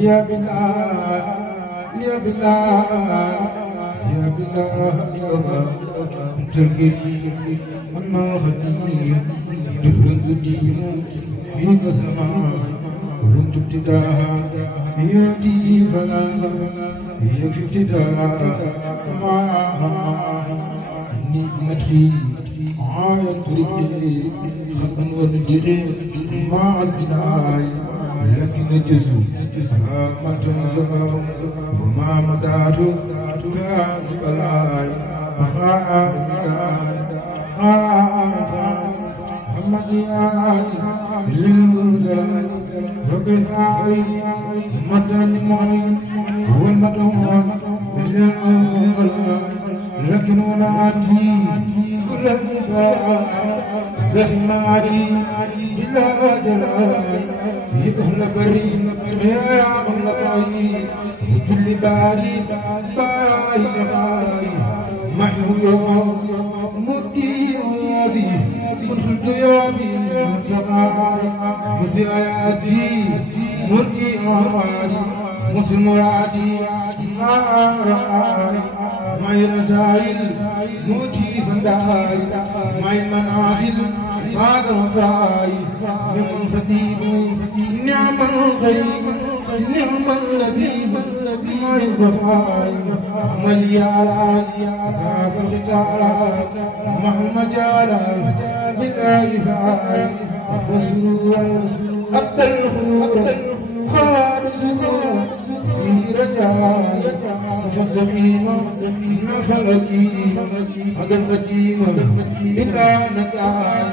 يا بالله يا بالله يا بالله أنت الكريم أنا الخديم دهر قديم فيك السماء وانت ابتداء يأتي فلا يكفي ابتداء ما أني بمدخي عاية رجلي خطا وندغي مع البناء لكن الجسم ما تنسى وما مدات كان بلاي محمد يا للمدلع وكفاي مدن معين هو المدعون لكن ونعتي كل النباء بحماري إلا جلال يدخل بري يا الله وكل باري باي شفاي محمود مدي وابي من خلت يابي شفاي مسياتي مدي وابي مسلم مرادي رأي معي رسائل موتي فنداي معي منازل هذا الوفاي نعم الخبيب نعم الغريب نعم اللبيب معي الوفاي عملي على الختارات مع المجالات بالله فاي فسروا أبدا الخيور خالص يجي رجاي صفا سخيمة ما فلكي هذا القديم إلا نجاي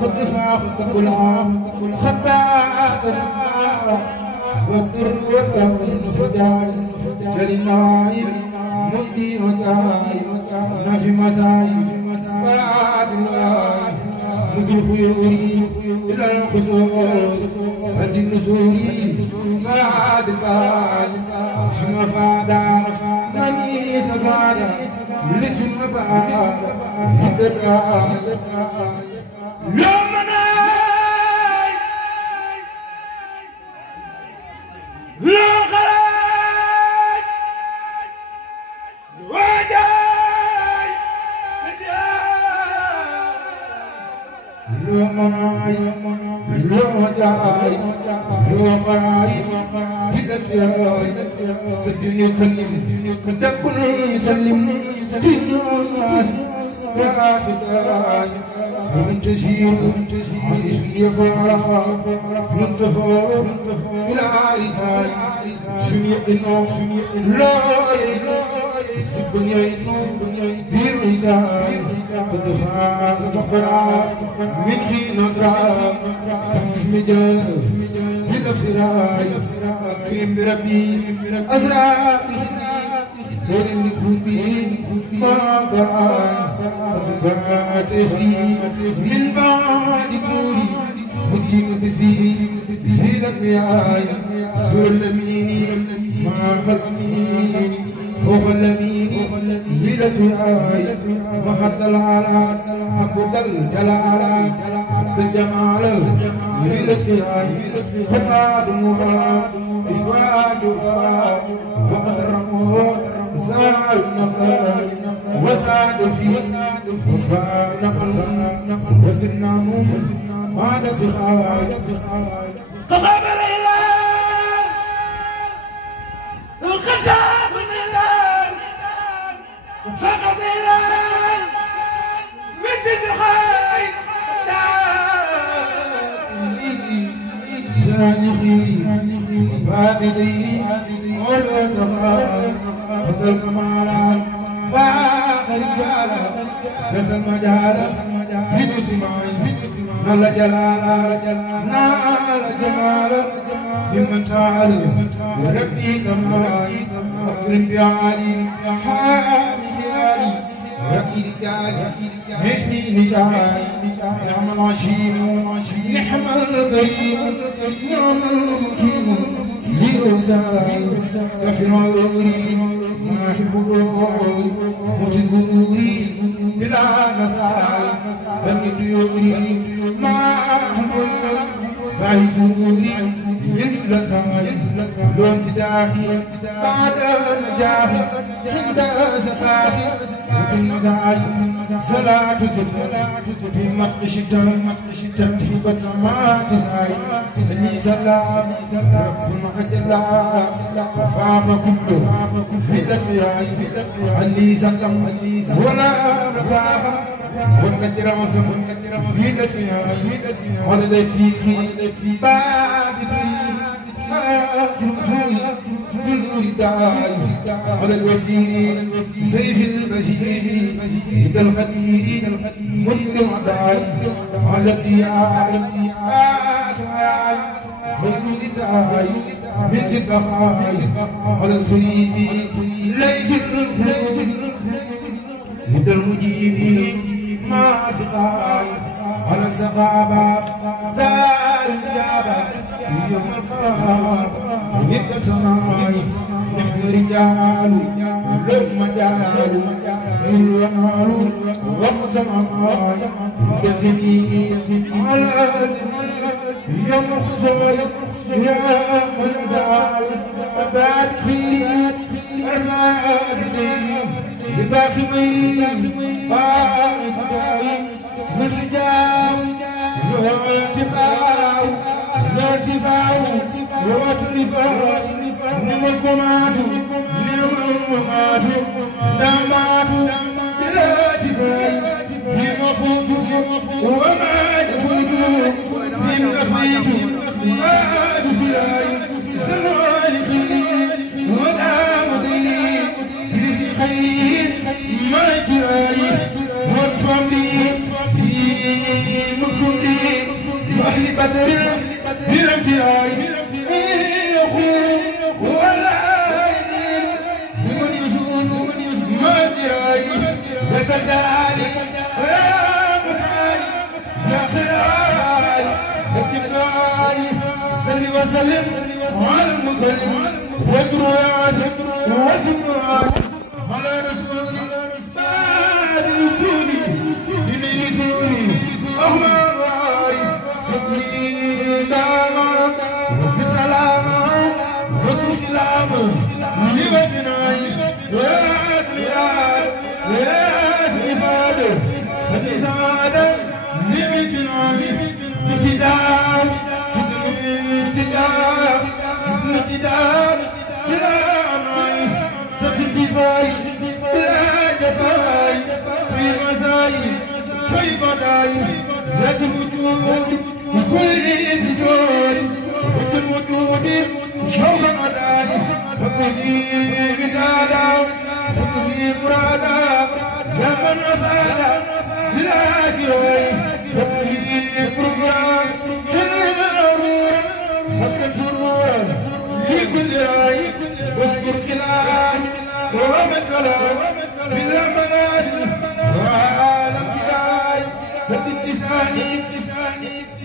خد فاخد كل عام خباث والدر والكون فداي جري النوايب مدي وجاي ما في مساي بعد الله مدي خيوري إلى الخصوص هد النسوري بعد الباي اسم فادا مني سفادا لسم فادا الدراي لومناي لو خلاي وجاي لومناي لو جاي لو خلاي بدتراي سدني كلم كدبني يسلم تناس راشداي منتشير اسمي فرا منتفور الى عريساي سمي انو لا سبني بيريزاي قد فاز فقرا من حين نظرا اسمي جار للفراي كريم بربي ازرع دين كوبي ما بعد اسمي من بعد تولي مجيم بزي هيلك يا سلميني ما خلميني فوق اللميني هيل سراي ما حد العالم عبد الجلال بالجمال هيلك يا خدمها إسواجها وقد رموه زاد نقاي وزاد فيه وفانا وسنانهم هذا بخاي قبل الإله الختام الإله فقد الإله مثل بخاي داني خيري فابدي ولا سخاء فصل كمالا فاخر رجالا كسل مجالا من اجتماعي نال جلالا نال جمالا ممن تعالى ربي سماعي اكرم بعالي حامي علي ربي رجالي نشمي نشاي نعم العشيم نحم الكريم نعم المقيم لرزاي كفي العروري ما أحب الغرور موت الغروري لا نساي بني ديوري ما باهي زوري من لساي دون تداهي بعد نجاحي عند سفاهي في المزاي صلاة في مدقش ترتيبة ما تساي سني سلام رب المحجلا وفاف كله في الأبياء علي سلم ولا رفاق والنجر مسم في الأسماء ولدتي بابتي في الورداء على الوزير سيف البشير إذا الخدير مدير العداء على الديار والورداء من سبقاء على الخليد ليس إذا المجيب ما تقاي على السقابة زال الجابة يوم القرار نبتناي نحن رجال لو مجال الونال وقت العطاي يتمي على يوم الخزاي يا ملداي بعد خيري أرماد باقي ميري باقي تداي مرتجاو وارتباو نرتفاو وارتفاو نعم القمات نعم الممات دمات براتفاي بمفوت وما جفوت بمنفيت ما بفلاي سنوان خيري ودام ديري بإذن خيري ما تراي وتمري مكري وأهل بدر بلم تراي ولا من يزول ما تراي وسدالي يا متعالي يا خيراي وكبراي صل وسلم على المكرم وادعو يا سيد واسمع على رسول بعد رسولي بمن رسولي أحمد راي سبني داما وسلاما وسلام لوبناي يا سليال يا سليفاد فلساد لمجناني ابتداء ابتداء بلا ماي سفيتي فاي بلا جفاي في مزاي في بداي لازم وجود كل بجوي وجود وجودي شوف مداي فقدي بدادا فقدي مرادا يا من أفادا بلا جوي فقدي برغرام شنو الأرور فقد سرور لكل راي واصبر كلام ومن كلام بلا منال وعالم كراي سد لساني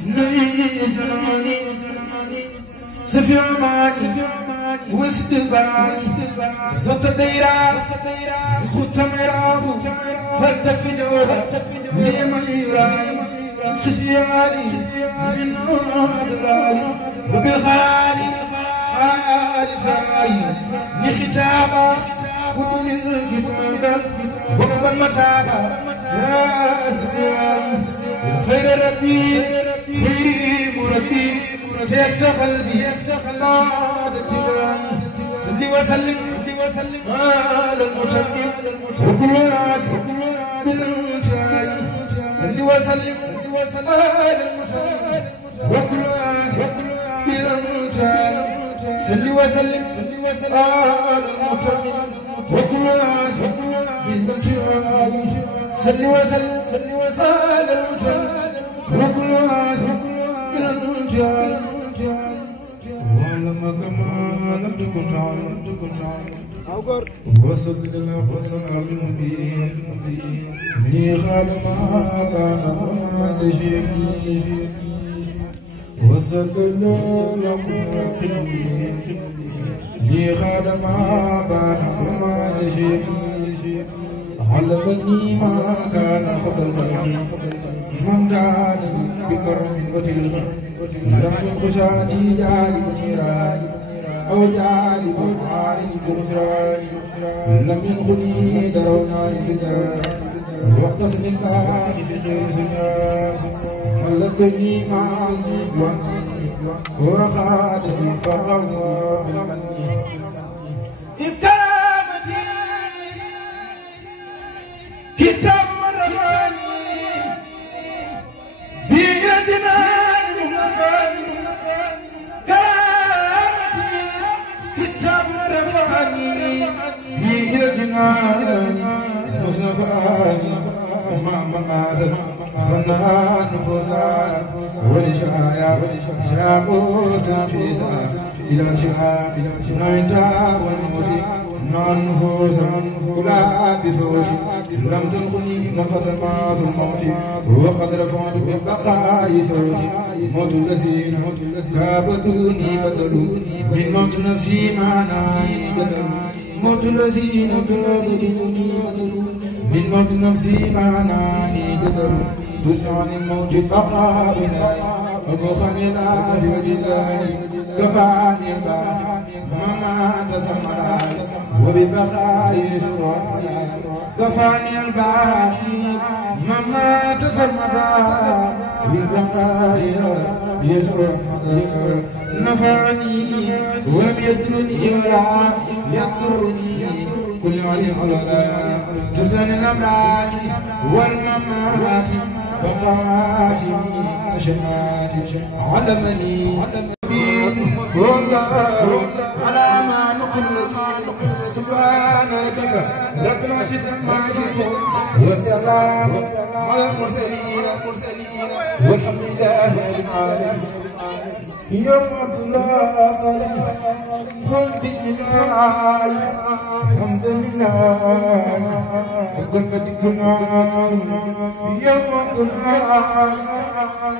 نيجناني سفي عماني وسد براي زت ديرا خط مراه فلتفي جوها لمن يراي خزيالي من أدرالي وبالخالي الفاي لختابا خذ الكتاب وقبل متابا يا سيدي خير ربي خير مربي جئت قلبي قادتي صلي وسلم على المتقي وكل بالمنتهي صلي وسلم على المتقي وكل بالمنتهي صلي وسلم على المتقي وكل بالمنتهي صلي وسلم على المتقي وكل بالمنتهي وعلم كما لم تكن تعلم وصل للأقصى المبين لي خادم كان ما تجيبي وصل للأقصى المبين لي خادم كان ما تجيبي علمني ما كان قبل الخلق من كان بكرم وتلك لم ينقش عتي جالب النيران أو جالب عارف بغفران لم ينقني درونان بدا واقتصني الباقي بخير دنيا ملكني معي وعني وخادني فهو بالمني إكرامتي كتاب مرماني بيدنا المغفاني كرامتي كتاب مرماني بيدنا مصنفاني مع مماثل فنان نفوسا ولشايا شاقوت نفيسا إلى شهاب نعيتا والموت نعن نفوسا كلها بفوتي لم تنقني مقدمات الموت وقد رفعت ببقاء صوتي موت الذين كابدوني بدلوا من موت نفسي معناي بدلوا موت الذين كابدوني بدلوا من موت نفسي معناني قدروا تسعن الموت بقاء إلهي وبخني لا بوجداي كفاني الباقي مما تسمى وببقاء يسوع كفاني الباقي مما تسمى وببقاء يسوع نفعني ولم يدرني ولا يضرني كل علي على تسن الأمراض والممات وقواتني أشماتي علمني والله على ما نقل سبحان ربك رب العزة عما يصفون والسلام على المرسلين والحمد لله رب العالمين يا عبد الله قل بسم الله الحمد لله وقلبتكنا يا عبد الله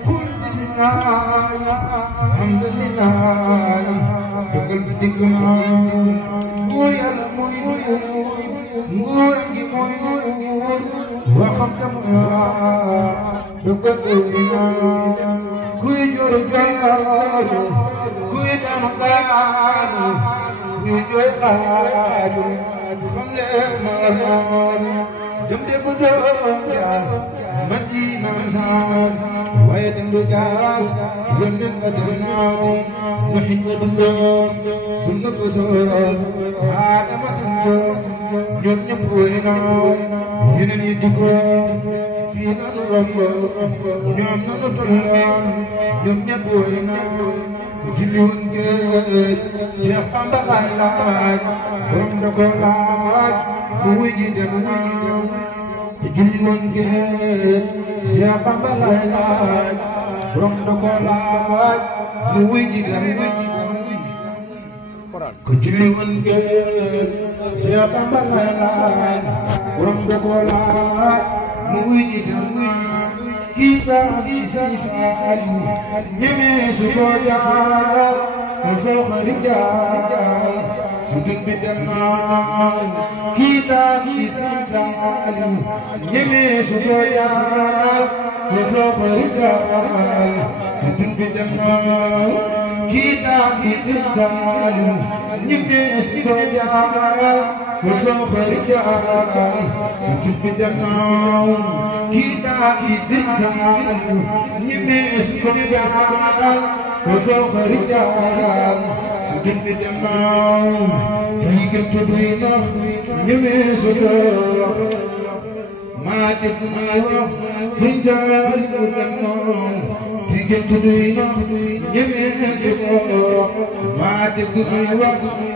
قل بسم الله الحمد لله وقلبتكنا ويا المؤمن نورك مؤمن وخمك مؤمن بقدرنا كوي جورجانو كوي دمكانو كوي جويقانو خملة مالانو دمدي بدون جاس مدينة مساس ويدم بجاس لندن قدرناو نحن بدون دنك بسوراس هذا مسنجو جن بويناو ينن يدكون فينا نرمو نعمنا نطلان يوم يبوينا جليون جيد سيقام بغايلاج ورمدكولاج ويجدنا جليون جيد سيقام بغايلاج ورمدكولاج ويجدنا جليون جيد سيقام بغايلاج ورمدكولاج ويجدنا كيدا بيسال نمي سجوجال وفوق رجال سدن بدنا كيدا بيسال نمي سجوجال وفوق رجال سدن بدنا كيدا بيسال نمي سجوجال وفوق رجال سدن بدنا كيدا بيسال نمي سجوجال وفوق رجال سدن بدنا تيجي تبينا نمي سجوجال ما تكنا سنجال ودمون تيجي تبينا نمي سجوجال ما تكنا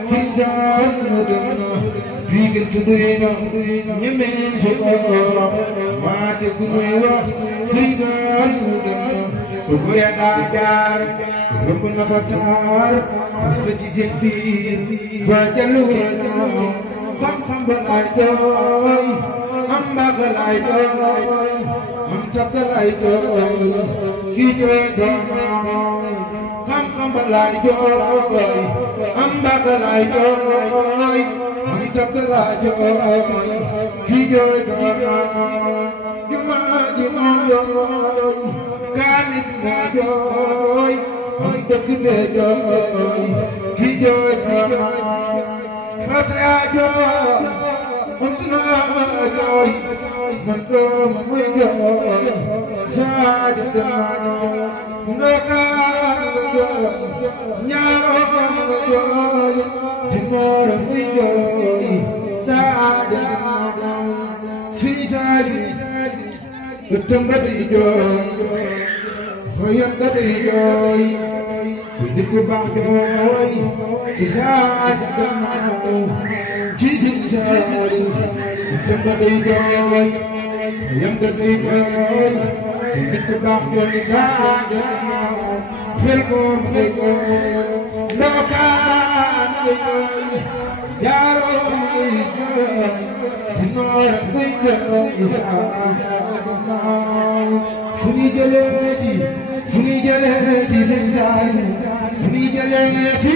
سنجال ودمون تيجي تبينا نمي سجوجال ما تكنا سنجال ودمون وقرأ داجار ربنا فتار فسبتي سنتير وجلونا خم بلاي دوي أم بغلاي دوي أم تبغلاي دوي كيجوي دوما خم بلاي دوي أم بغلاي دوي أم tab la jooy ki jooy juma juma jooy kaamit moo jooy am dëkk bee jooy ki jooy fata jooy am suna jooy man doom muy jooy saaja dama ndokaan nga jooy ñaaroon nga jooy timoor muy jooy saaja dama fii saadi ëttam ba di jooy xoyam ba di jooy nit ku baax jooy saaja dama ci sin saadi ëttam ba di jooy xoyam ba di jooy nit ku baax jooy saaja dama fil ko ma ngay jooy ndokaan ma ngay jooy jaaroo ma ngay jooy noor ngay jooy fu ñuy jëleeti seen Saaliw fu ñuy jëleeti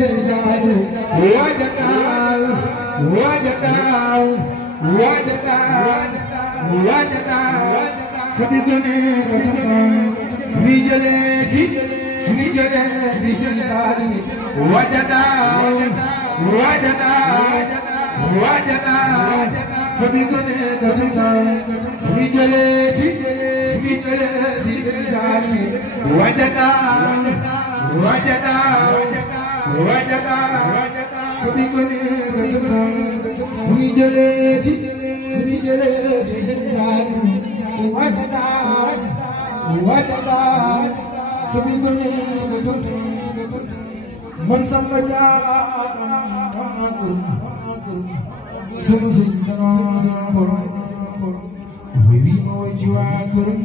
seen Saaliw waajataaw fa di gone ka taxaw fu ñuy jëleeti seen Saaliw waajataaw fa di gone ka taxaw fu ñuy jëleeti seen Saaliw waajataaw fa di gone ka taxaw fu ñuy jëleeti seen Saaliw waajataaw fa di gone ka taxaw man Samba Jaaram sama sëñ dana borom way wi ma way ci waa këram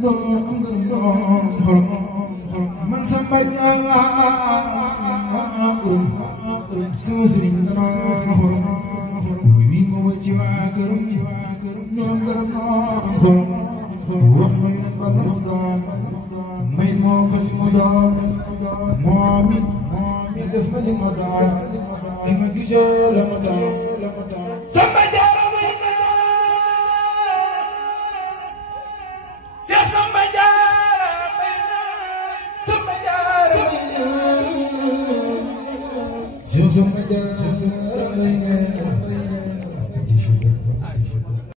noo am ngërëm noo xorom man Samba Jaaram sama sëñ dana borom way wi ma way ci waa këram noo am ngërëm noo xorom wax ma yeneen ba mu doon may moo fa li mu doon moomin def ma li ma doon ki ma gisoo la ma doon Samba Jaaram may na Seex Samba Jaaram may na Samba Jaaram may na Seex Samba Jaaram may na